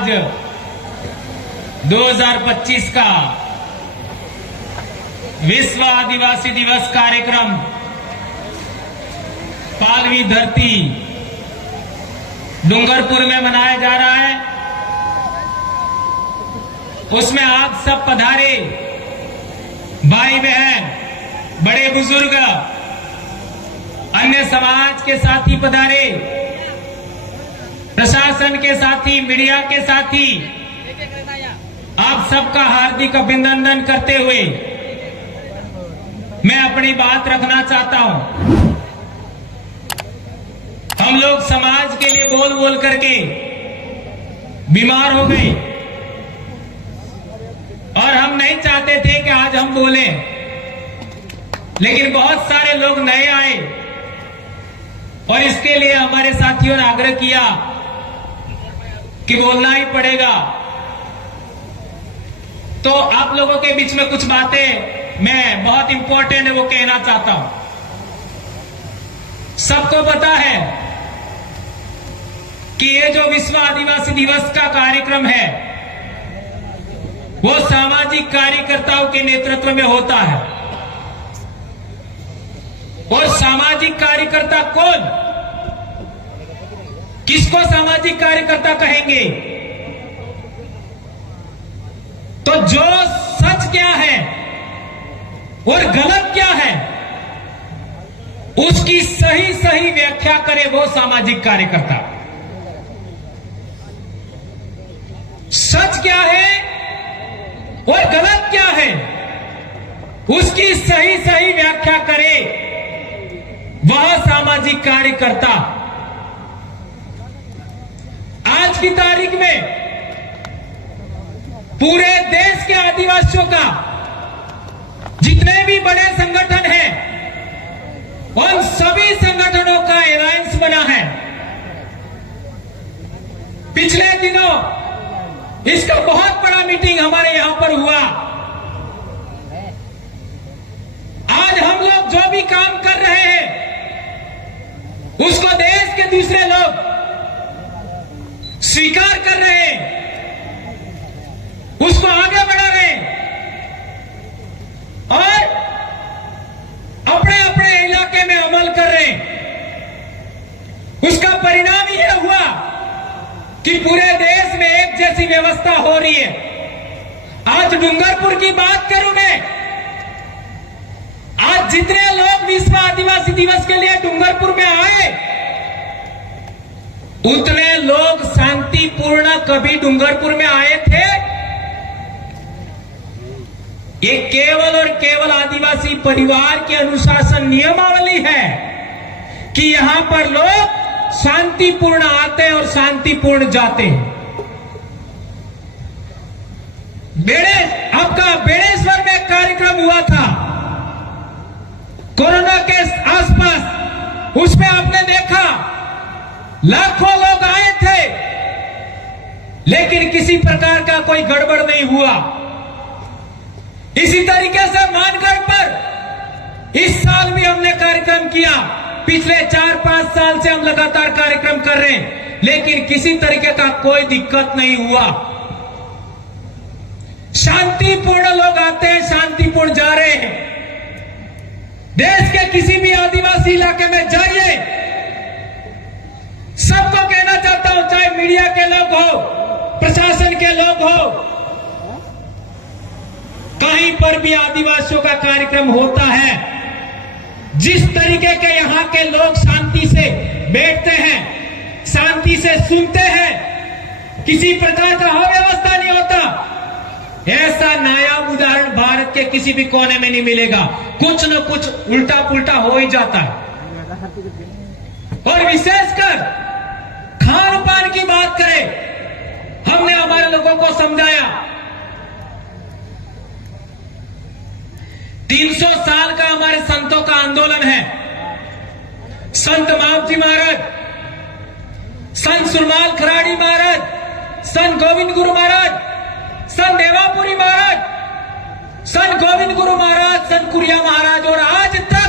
आज 2025 का विश्व आदिवासी दिवस कार्यक्रम पालवी धरती डूंगरपुर में मनाया जा रहा है। उसमें आप सब पधारे, भाई बहन, बड़े बुजुर्ग, अन्य समाज के साथी पधारे, प्रशासन के साथी, मीडिया के साथी, आप सबका हार्दिक अभिनंदन करते हुए मैं अपनी बात रखना चाहता हूं। हम लोग समाज के लिए बोल बोल करके बीमार हो गए और हम नहीं चाहते थे कि आज हम बोलें, लेकिन बहुत सारे लोग नए आए और इसके लिए हमारे साथियों ने आग्रह किया कि बोलना ही पड़ेगा। तो आप लोगों के बीच में कुछ बातें मैं बहुत इंपॉर्टेंट है वो कहना चाहता हूं। सबको पता है कि ये जो विश्व आदिवासी दिवस का कार्यक्रम है वो सामाजिक कार्यकर्ताओं के नेतृत्व में होता है। और सामाजिक कार्यकर्ता कौन? किसको सामाजिक कार्यकर्ता कहेंगे? तो जो सच क्या है और गलत क्या है उसकी सही सही व्याख्या करे वो सामाजिक कार्यकर्ता। सच क्या है और गलत क्या है उसकी सही सही व्याख्या करे वह सामाजिक कार्यकर्ता। आज की तारीख में पूरे देश के आदिवासियों का जितने भी बड़े संगठन हैं उन सभी संगठनों का अलायंस बना है। पिछले दिनों इसका बहुत बड़ा मीटिंग हमारे यहां पर हुआ। आज हम लोग जो भी काम कर रहे हैं उसको देश के दूसरे लोग स्वीकार कर रहे हैं, उसको आगे बढ़ा रहे हैं और अपने अपने इलाके में अमल कर रहे हैं। उसका परिणाम यह हुआ कि पूरे देश में एक जैसी व्यवस्था हो रही है। आज डूंगरपुर की बात करूं मैं, आज जितने लोग विश्व आदिवासी दिवस के लिए डूंगरपुर में आए उतने लोग शांतिपूर्ण कभी डूंगरपुर में आए थे? ये केवल और केवल आदिवासी परिवार की अनुशासन नियमावली है कि यहां पर लोग शांतिपूर्ण आते हैं और शांतिपूर्ण जाते हैं। आपका बेड़ेश्वर में कार्यक्रम हुआ था कोरोना के आसपास, उसमें आपने देखा लाखों लोग आए थे लेकिन किसी प्रकार का कोई गड़बड़ नहीं हुआ। इसी तरीके से मानगढ़ पर इस साल भी हमने कार्यक्रम किया। पिछले 4-5 साल से हम लगातार कार्यक्रम कर रहे हैं लेकिन किसी तरीके का कोई दिक्कत नहीं हुआ। शांतिपूर्ण लोग आते हैं, शांतिपूर्ण जा रहे हैं। देश के किसी भी आदिवासी इलाके में जाइए, सबको कहना चाहता हूं, चाहे मीडिया के लोग हो, प्रशासन के लोग हो, कहीं पर भी आदिवासियों का कार्यक्रम होता है, जिस तरीके के यहां के लोग शांति से बैठते हैं, शांति से सुनते हैं, किसी प्रकार का अव्यवस्था नहीं होता, ऐसा नायाब उदाहरण भारत के किसी भी कोने में नहीं मिलेगा। कुछ न कुछ उल्टा पुल्टा हो ही जाता है। और विशेषकर खान पान की बात करें, हमने हमारे लोगों को समझाया 300 साल का हमारे संतों का आंदोलन है। संत मावजी महाराज, संत सुरमाल खराड़ी महाराज, संत गोविंद गुरु महाराज, संत देवापुरी महाराज, संत गोविंद गुरु महाराज, संत कुरिया महाराज और आज तक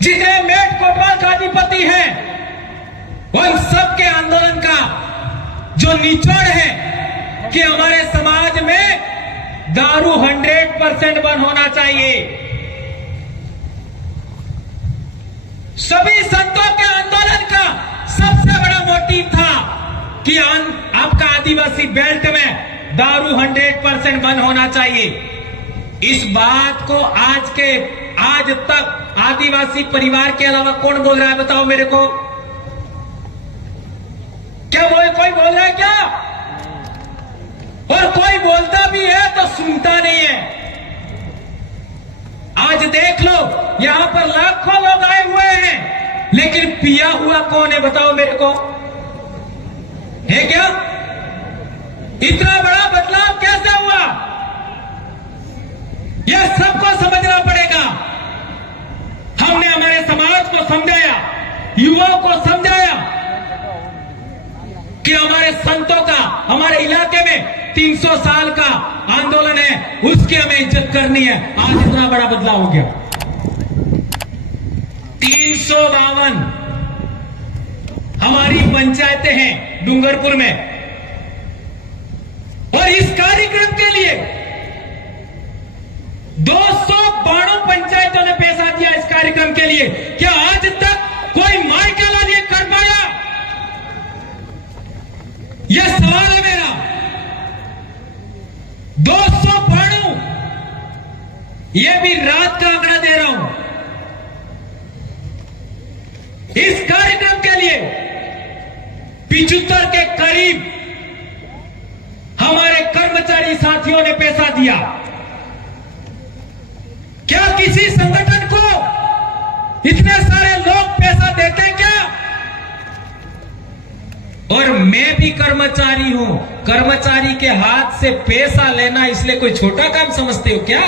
जितने मेट कोटवाल का अधिपति हैं उन सबके आंदोलन का जो जो निचोड़ है कि हमारे समाज में दारू 100% बंद होना चाहिए। सभी संतों के आंदोलन का सबसे बड़ा मोटिव था कि आपका आदिवासी बेल्ट में दारू 100% बंद होना चाहिए। इस बात को आज तक आदिवासी परिवार के अलावा कौन बोल रहा है, बताओ मेरे को। क्या कोई बोल रहा है क्या? और कोई बोलता भी है तो सुनता नहीं है। आज देख लो, यहां पर लाखों लोग आए हुए हैं, लेकिन पिया हुआ कौन है, बताओ मेरे को, है क्या? इतना बड़ा बदलाव कैसे हुआ, यह सबको समझना पड़ेगा। हमने हमारे समाज को समझाया, युवाओं को समझाया कि हमारे संतों का हमारे इलाके में 300 साल का आंदोलन है, उसकी हमें इज्जत करनी है। आज इतना बड़ा बदलाव हो गया। 352 हमारी पंचायतें हैं डूंगरपुर में, और इस कार्यक्रम के लिए 292 पंचायतों ने पैसा दिया इस कार्यक्रम के लिए। क्या आज तक कोई मार के लिए कर पाया? यह सवाल है मेरा। 292, यह भी रात का आंकड़ा दे रहा हूं। इस कार्यक्रम के लिए 75 के करीब हमारे कर्मचारी साथियों ने पैसा दिया। क्या किसी संगठन को इतने सारे लोग पैसा देते हैं क्या? और मैं भी कर्मचारी हूं। कर्मचारी के हाथ से पैसा लेना इसलिए कोई छोटा काम समझते हो क्या?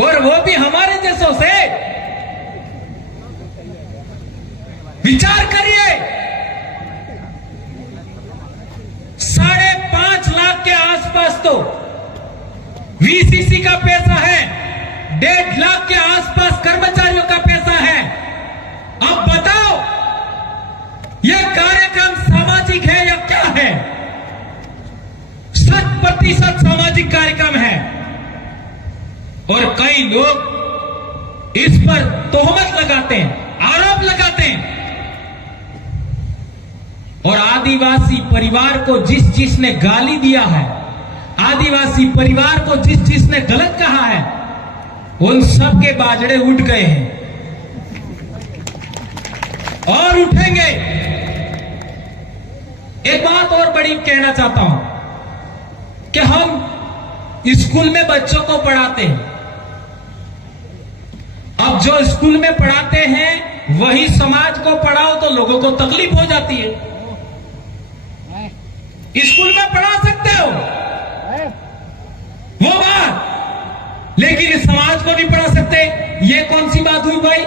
और वो भी हमारे जैसों से। विचार करिए, 5.5 लाख के आसपास तो वीसीसी का पैसा है, 1.5 लाख के आसपास कर्मचारियों का पैसा है। अब बताओ, यह कार्यक्रम सामाजिक है या क्या है? 100% सामाजिक कार्यक्रम है। और कई लोग इस पर तोहमत लगाते हैं, आरोप लगाते हैं। और आदिवासी परिवार को जिसने गाली दिया है, आदिवासी परिवार को जिसने गलत कहा है, उन सब के बाजड़े उठ गए हैं और उठेंगे। एक बात और बड़ी कहना चाहता हूं कि हम स्कूल में बच्चों को पढ़ाते हैं। अब जो स्कूल में पढ़ाते हैं वही समाज को पढ़ाओ तो लोगों को तकलीफ हो जाती है। स्कूल में पढ़ा सकते हो वो बात, लेकिन इस समाज को नहीं पढ़ा सकते, ये कौन सी बात हुई भाई?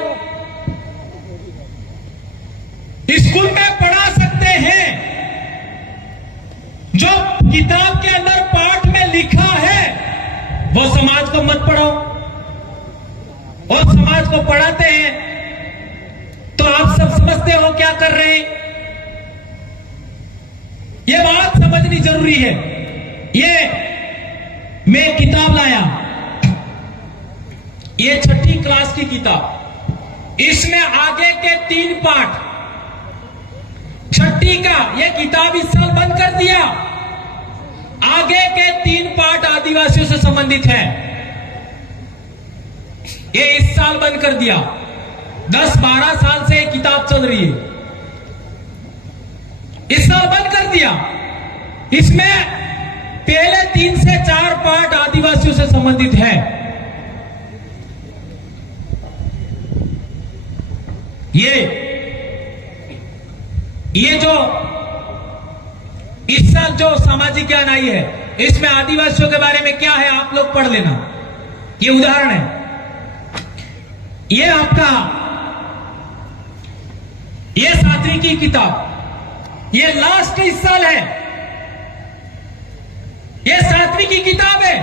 स्कूल में पढ़ा सकते हैं, जो किताब के अंदर पाठ में लिखा है वो समाज को मत पढ़ाओ। और समाज को पढ़ाते हैं तो आप सब समझते हो क्या कर रहे हैं। ये बात समझनी जरूरी है। ये मैं किताब लाया, ये 6ठी क्लास की किताब, इसमें आगे के 3 पाठ, 6ठी का ये किताब इस साल बंद कर दिया। आगे के 3 पाठ आदिवासियों से संबंधित है, ये इस साल बंद कर दिया। 10-12 साल से ये किताब चल रही है, इस साल बंद कर दिया। इसमें पहले 3 से 4 पाठ आदिवासियों से संबंधित है। ये जो इस साल जो सामाजिक ज्ञान आई है, इसमें आदिवासियों के बारे में क्या है आप लोग पढ़ लेना। ये उदाहरण है। ये आपका ये 7वीं की किताब, ये लास्ट इस साल है, ये 7वीं की किताब है।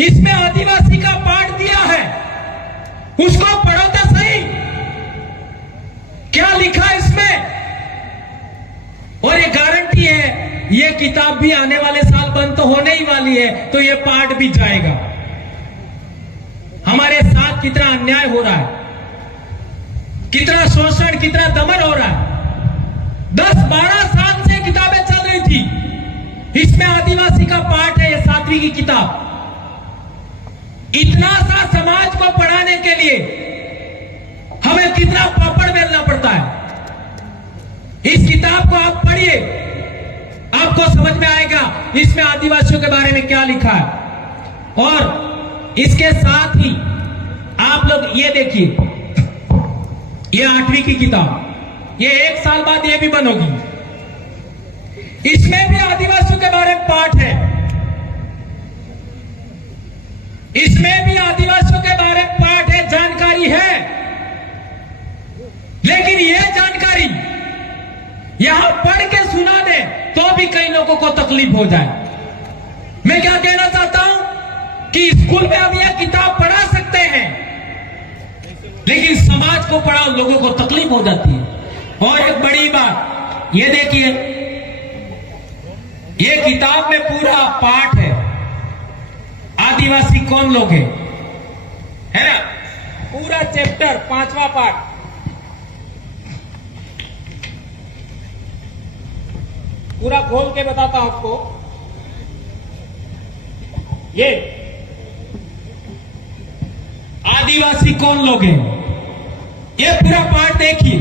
इसमें आदिवासी का पाठ दिया है, उसको पढ़ो तो सही। क्या लिखा इसमें? किताब भी आने वाले साल बंद तो होने ही वाली है, तो ये पाठ भी जाएगा। हमारे साथ कितना अन्याय हो रहा है, कितना शोषण, कितना दमन हो रहा है। 10-12 साल से किताबें चल रही थी, इसमें आदिवासी का पाठ है, ये 7वीं की किताब। इतना सा समाज को पढ़ाने के लिए हमें कितना पापड़ बेलना पड़ता है। इस किताब को आप पढ़िए, आपको समझ में आएगा इसमें आदिवासियों के बारे में क्या लिखा है। और इसके साथ ही आप लोग ये देखिए, ये 8वीं की किताब, ये 1 साल बाद ये भी बंद होगी। इसमें भी आदिवासियों के बारे में पाठ है, इसमें भी आदिवासियों के बारे में पाठ है, जानकारी है। लेकिन यह जानकारी यहां पढ़ के सुना दे तो भी कई लोगों को तकलीफ हो जाए। मैं क्या कहना चाहता हूं कि स्कूल में हम यह किताब पढ़ा सकते हैं, लेकिन समाज को पढ़ा लोगों को तकलीफ हो जाती है। और एक बड़ी बात ये देखिए, ये किताब में पूरा पाठ है, आदिवासी कौन लोग हैं, है ना, पूरा चैप्टर 5वां पाठ। पूरा खोल के बताता हूं आपको। ये आदिवासी कौन लोग हैं, ये पूरा पाठ देखिए।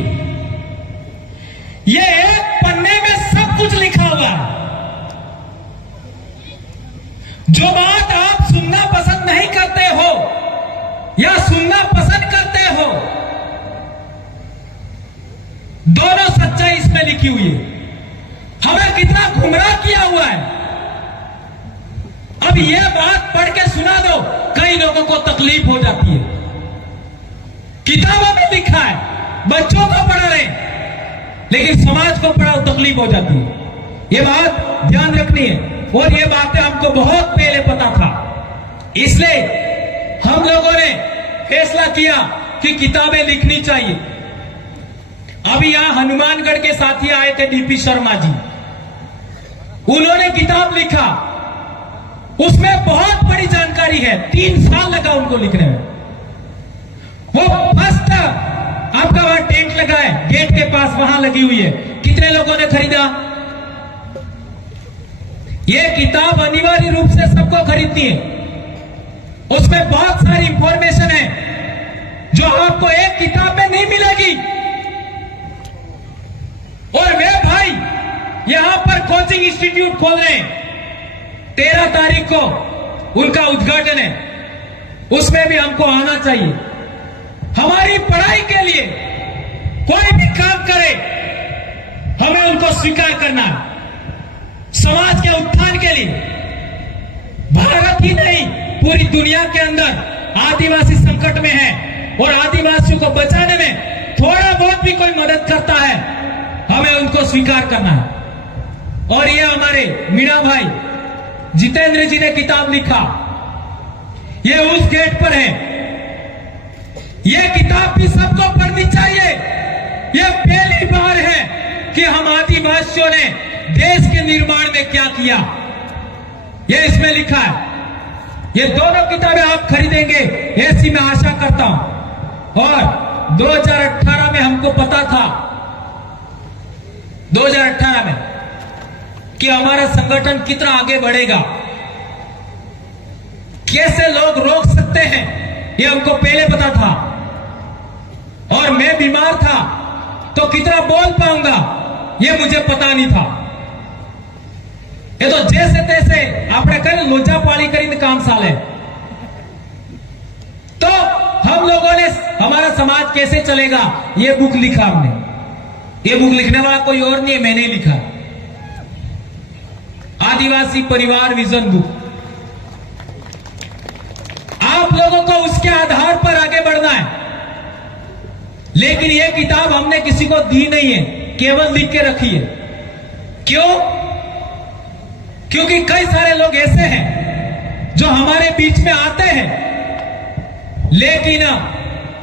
ये एक पन्ने में सब कुछ लिखा हुआ है। जो बात आप सुनना पसंद नहीं करते हो या सुनना पसंद करते हो, दोनों सच्चाई इसमें लिखी हुई है। हमें कितना गुमराह किया हुआ है। अब यह बात पढ़ के सुना दो, कई लोगों को तकलीफ हो जाती है। किताबों में लिखा है, बच्चों को पढ़ा रहे, लेकिन समाज को पढ़ाओ तकलीफ हो जाती है। यह बात ध्यान रखनी है, और ये बातें हमको बहुत पहले पता था, इसलिए हम लोगों ने फैसला किया कि किताबें लिखनी चाहिए। अभी यहां हनुमानगढ़ के साथी आए थे, डीपी शर्मा जी, उन्होंने किताब लिखा, उसमें बहुत बड़ी जानकारी है। 3 साल लगा उनको लिखने में। वो फर्स्ट आपका वहां टेंट लगा है, गेट के पास वहां लगी हुई है। कितने लोगों ने खरीदा? ये किताब अनिवार्य रूप से सबको खरीदनी है। उसमें बहुत सारी इंफॉर्मेशन है जो आपको एक किताब में नहीं मिलेगी। और वे भाई यहां पर कोचिंग इंस्टीट्यूट खोल रहे हैं, 13 तारीख को उनका उद्घाटन है, उसमें भी हमको आना चाहिए। हमारी पढ़ाई के लिए कोई भी काम करे, हमें उनको स्वीकार करना है। समाज के उत्थान के लिए, भारत ही नहीं पूरी दुनिया के अंदर आदिवासी संकट में है, और आदिवासियों को बचाने में थोड़ा बहुत भी कोई मदद करता है, हमें उनको स्वीकार करना है। और ये हमारे मीणा भाई जितेंद्र जी ने किताब लिखा, ये उस गेट पर है। ये किताब भी सबको पढ़नी चाहिए। ये पहली बार है कि हम आदिवासियों ने देश के निर्माण में क्या किया, ये इसमें लिखा है। ये दोनों किताबें आप खरीदेंगे ऐसी मैं आशा करता हूं। और 2018 में हमको पता था, 2018 में, कि हमारा संगठन कितना आगे बढ़ेगा, कैसे लोग रोक सकते हैं, ये हमको पहले पता था। और मैं बीमार था तो कितना बोल पाऊंगा ये मुझे पता नहीं था। ये तो जैसे तैसे आपने कहीं लोचा पाली करीने काम साले। तो हम लोगों ने, हमारा समाज कैसे चलेगा, ये बुक लिखा हमने। ये बुक लिखने वाला कोई और नहीं है, मैंने लिखा, आदिवासी परिवार विजन बुक। आप लोगों को उसके आधार पर आगे बढ़ना है। लेकिन यह किताब हमने किसी को दी नहीं है, केवल लिख के रखी है। क्यों? क्योंकि कई सारे लोग ऐसे हैं जो हमारे बीच में आते हैं, लेकिन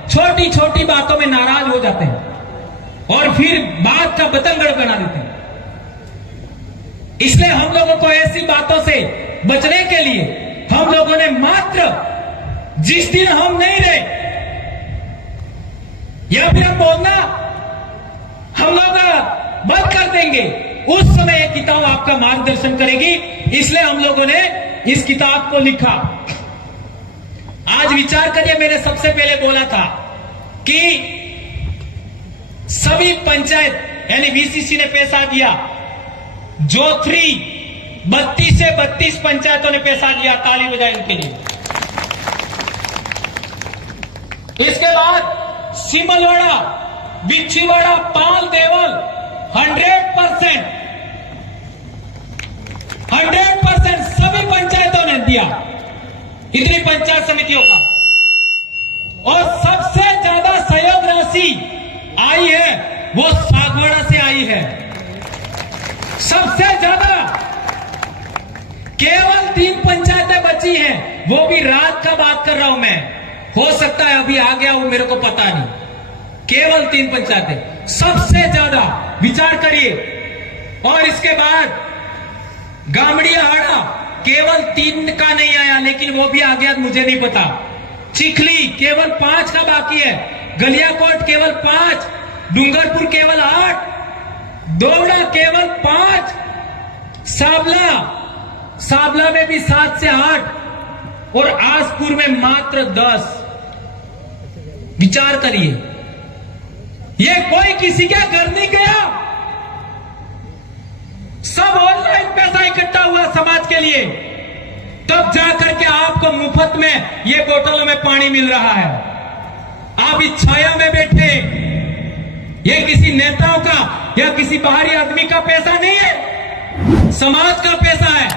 छोटी छोटी बातों में नाराज हो जाते हैं और फिर बात का बतंगड़ बना देते हैं। इसलिए हम लोगों को ऐसी बातों से बचने के लिए हम लोगों ने मात्र जिस दिन हम नहीं रहे या फिर हम बोलना हम लोग बंद कर देंगे, उस समय यह किताब आपका मार्गदर्शन करेगी। इसलिए हम लोगों ने इस किताब को लिखा। आज विचार करिए, मैंने सबसे पहले बोला था कि सभी पंचायत यानी वीसीसी ने पैसा दिया, जोथरी 32 से 32 पंचायतों ने पैसा दिया, ताली बजाए उनके लिए। इसके बाद सिमलवाड़ा, बिच्छीवाड़ा, पाल, देवल 100% सभी पंचायतों ने दिया, इतनी पंचायत समितियों का। और सबसे ज्यादा सहयोग राशि आई है वो सागवाड़ा से आई है, सबसे ज्यादा। केवल 3 पंचायतें बची हैं, वो भी रात का बात कर रहा हूं मैं, हो सकता है अभी आ गया वो, मेरे को पता नहीं। केवल 3 पंचायतें सबसे ज्यादा, विचार करिए। और इसके बाद गामड़ियाहाड़ा केवल 3 का नहीं आया, लेकिन वो भी आ गया मुझे नहीं पता। चिखली केवल 5 का बाकी है, गलियाकोट केवल 5, डूंगरपुर केवल 8, दोवड़ा केवल 5, साबला में भी 7 से 8 और आसपुर में मात्र 10। विचार करिए, ये कोई किसी के घर नहीं गया, सब ऑनलाइन पैसा इकट्ठा हुआ समाज के लिए, तब जाकर के आपको मुफ्त में ये बोतलों में पानी मिल रहा है। आप इस छाया में बैठे, ये किसी नेताओं का या किसी बाहरी आदमी का पैसा नहीं है, समाज का पैसा है।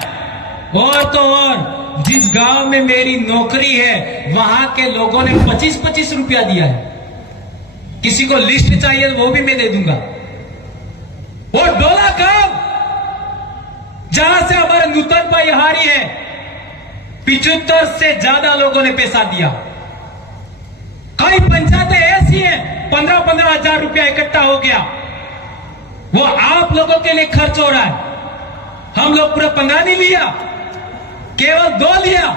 और तो और जिस गांव में मेरी नौकरी है वहां के लोगों ने 25-25 रुपया दिया है। किसी को लिस्ट चाहिए वो भी मैं दे दूंगा। और डोला गांव जहां से हमारे नूतन भाई हारी है, 75 से ज्यादा लोगों ने पैसा दिया। कई पंचायतें ऐसी हैं 15-15 हजार रुपया इकट्ठा हो गया, वो आप लोगों के लिए खर्च हो रहा है। हम लोग पूरा पंगा नहीं लिया, केवल 2 लिया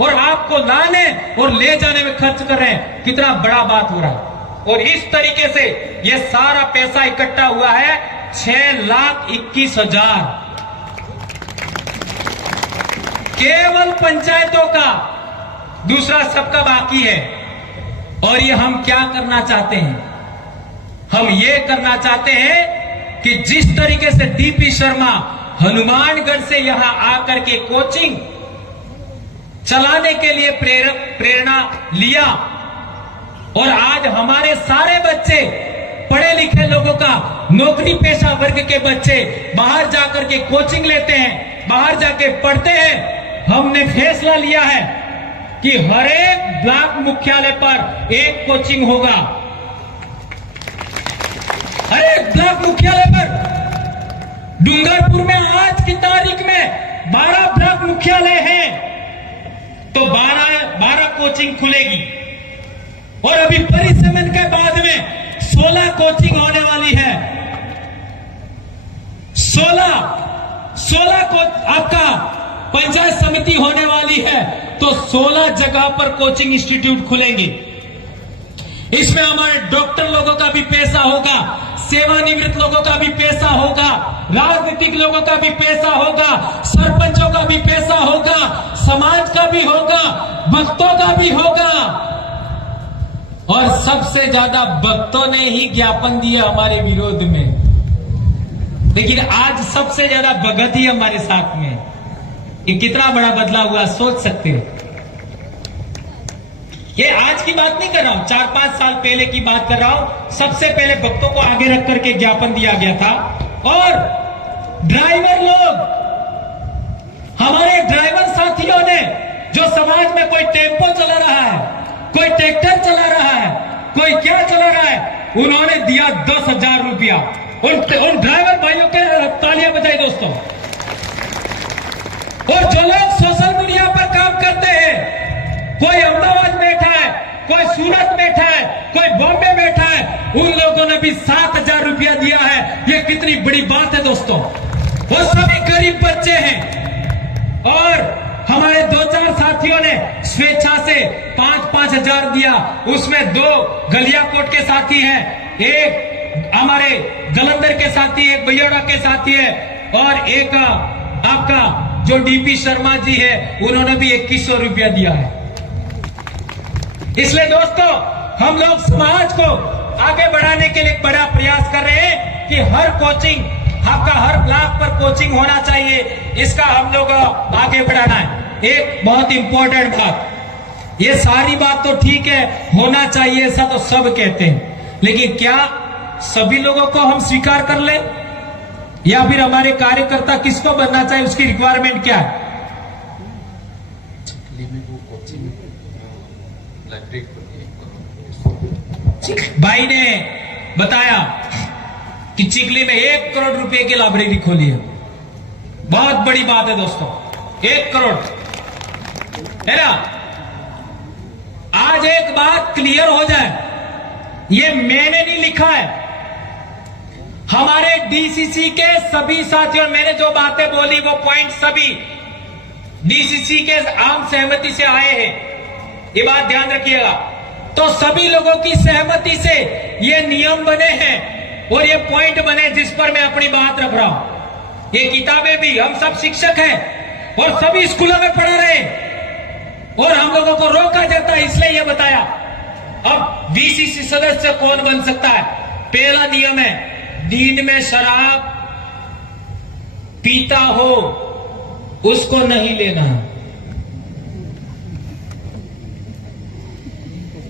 और आपको लाने और ले जाने में खर्च कर रहे हैं। कितना बड़ा बात हो रहा है। और इस तरीके से ये सारा पैसा इकट्ठा हुआ है 6,21,000 केवल पंचायतों का, दूसरा सबका बाकी है। और ये हम क्या करना चाहते हैं? हम ये करना चाहते हैं कि जिस तरीके से डीपी शर्मा हनुमानगढ़ से यहां आकर के कोचिंग चलाने के लिए प्रेरणा लिया और आज हमारे सारे बच्चे पढ़े लिखे लोगों का, नौकरी पेशा वर्ग के बच्चे बाहर जाकर के कोचिंग लेते हैं, बाहर जाके पढ़ते हैं। हमने फैसला लिया है कि हर एक ब्लॉक मुख्यालय पर एक कोचिंग होगा, हर एक ब्लॉक मुख्यालय पर। डूंगरपुर में आज की तारीख में 12 ब्लॉक मुख्यालय हैं, तो 12 कोचिंग खुलेगी। और अभी परिसमन के बाद में 16 कोचिंग होने वाली है। 16 को आपका पंचायत समिति होने वाली है, तो 16 जगह पर कोचिंग इंस्टीट्यूट खुलेंगे। इसमें हमारे डॉक्टर लोगों का भी पैसा होगा, सेवानिवृत्त लोगों का भी पैसा होगा, राजनीतिक लोगों का भी पैसा होगा, सरपंचों का भी पैसा होगा, समाज का भी होगा, भक्तों का भी होगा। और सबसे ज्यादा भक्तों ने ही ज्ञापन दिया हमारे विरोध में, लेकिन आज सबसे ज्यादा भगत ही हमारे साथ में। ये कितना बड़ा बदलाव हुआ, सोच सकते हो। ये आज की बात नहीं कर रहा हूं, 4-5 साल पहले की बात कर रहा हूं। सबसे पहले भक्तों को आगे रख करके ज्ञापन दिया गया था। और ड्राइवर लोग, हमारे ड्राइवर साथियों ने, जो समाज में कोई टेम्पो चला रहा है, कोई ट्रैक्टर चला रहा है, कोई क्या चला रहा है, उन्होंने दिया 10,000 रुपया। उन ड्राइवर भाइयों के तालियां बजाई दोस्तों। और जो लोग सोशल मीडिया पर काम करते हैं, कोई अहमदाबाद बैठा है, कोई सूरत बैठा है, कोई बॉम्बे बैठा है, उन लोगों ने भी 7,000 रुपया दिया है। ये कितनी बड़ी बात है दोस्तों। वो सभी गरीब बच्चे हैं। और हमारे 2-4 साथियों ने स्वेच्छा से 5-5 हजार दिया। उसमें 2 गलियाकोट के साथी हैं, एक हमारे जलंधर के साथी, एक बयोड़ा के साथी है, और एक आपका जो डीपी शर्मा जी है, उन्होंने भी 2100 रुपया दिया है। इसलिए दोस्तों, हम लोग समाज को आगे बढ़ाने के लिए बड़ा प्रयास कर रहे हैं कि हर कोचिंग, आपका हर ब्लॉक पर कोचिंग होना चाहिए। इसका हम लोग आगे बढ़ाना है। एक बहुत इंपॉर्टेंट बात, ये सारी बात तो ठीक है, होना चाहिए ऐसा तो सब कहते हैं, लेकिन क्या सभी लोगों को हम स्वीकार कर ले, या फिर हमारे कार्यकर्ता किसको बनना चाहिए, उसकी रिक्वायरमेंट क्या है? भाई ने बताया कि चिखली में 1 करोड़ रुपए की लाइब्रेरी खोली है। बहुत बड़ी बात है दोस्तों, 1 करोड़ है ना। आज एक बात क्लियर हो जाए, ये मैंने नहीं लिखा है, हमारे डीसीसी के सभी साथियों, मैंने जो बातें बोली वो पॉइंट सभी डीसीसी के आम सहमति से आए हैं, ये बात ध्यान रखिएगा। तो सभी लोगों की सहमति से ये नियम बने हैं और ये पॉइंट बने जिस पर मैं अपनी बात रख रहा हूं। ये किताबें भी, हम सब शिक्षक हैं और सभी स्कूलों में पढ़ा रहे हैं, और हम लोगों को रोका जाता है, इसलिए ये बताया। अब डीसीसी सदस्य कौन बन सकता है? पहला नियम है, दिन में शराब पीता हो उसको नहीं लेना।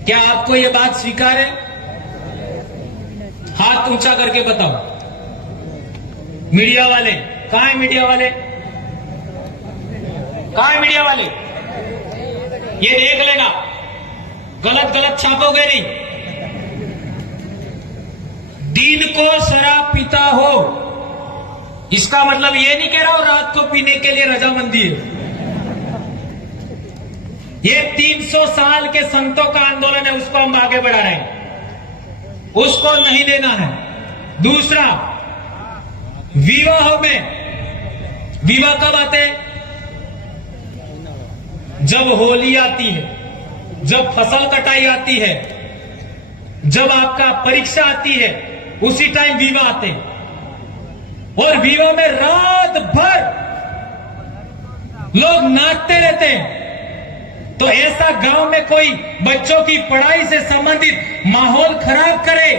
क्या आपको यह बात स्वीकार है? हाथ ऊंचा करके बताओ। मीडिया वाले कहां है? मीडिया वाले कहां है? मीडिया वाले ये देख लेना, गलत गलत छापोगे नहीं। दिन को शराब पीता हो, इसका मतलब ये नहीं कह रहा हूं रात को पीने के लिए रजामंदी है। ये 300 साल के संतों का आंदोलन है, उसको हम आगे बढ़ा रहे हैं, उसको नहीं देना है। दूसरा, विवाह में, विवाह कब आते हैं? जब होली आती है, जब फसल कटाई आती है, जब आपका परीक्षा आती है, उसी टाइम विवाह आते हैं। और विवाह में रात भर लोग नाचते रहते हैं। तो ऐसा गांव में कोई बच्चों की पढ़ाई से संबंधित माहौल खराब करे,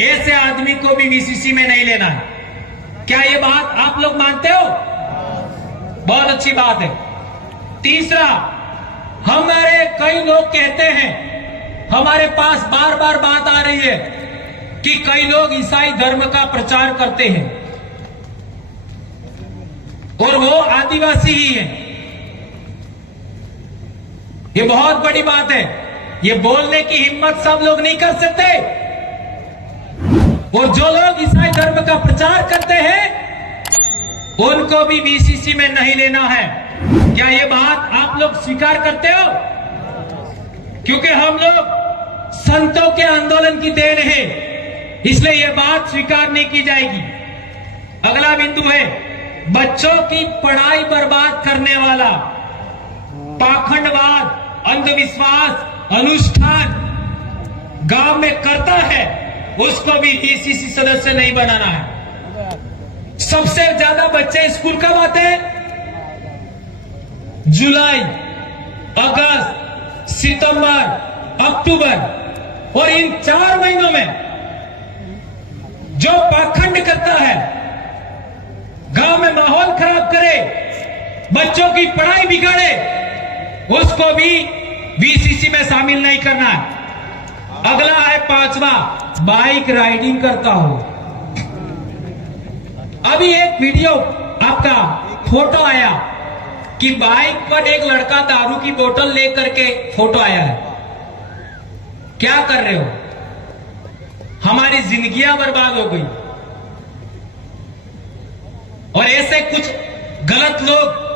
ऐसे आदमी को भी वीसीसी में नहीं लेना है। क्या ये बात आप लोग मानते हो? बहुत अच्छी बात है। तीसरा, हमारे कई लोग कहते हैं, हमारे पास बार बार बात आ रही है कि कई लोग ईसाई धर्म का प्रचार करते हैं और वो आदिवासी ही हैं। ये बहुत बड़ी बात है, ये बोलने की हिम्मत सब लोग नहीं कर सकते। और जो लोग ईसाई धर्म का प्रचार करते हैं उनको भी वीसीसी में नहीं लेना है। क्या ये बात आप लोग स्वीकार करते हो? क्योंकि हम लोग संतों के आंदोलन की देन है, इसलिए यह बात स्वीकार नहीं की जाएगी। अगला बिंदु है, बच्चों की पढ़ाई बर्बाद करने वाला पाखंडवाद, अंधविश्वास, अनुष्ठान गांव में करता है, उसको भी डीसीसी सदस्य नहीं बनाना है। सबसे ज्यादा बच्चे स्कूल कब आते हैं? जुलाई, अगस्त, सितंबर, अक्टूबर। और इन 4 महीनों में जो पाखंड करता है, गांव में माहौल खराब करे, बच्चों की पढ़ाई बिगाड़े, उसको भी वीसीसी में शामिल नहीं करना है। अगला है 5वां, बाइक राइडिंग करता हो। अभी एक वीडियो आपका फोटो आया कि बाइक पर एक लड़का दारू की बोतल लेकर के फोटो आया है। क्या कर रहे हो? हमारी जिंदगियां बर्बाद हो गई। और ऐसे कुछ गलत लोग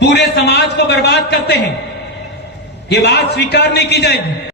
पूरे समाज को बर्बाद करते हैं, ये बात स्वीकार नहीं की जाएगी।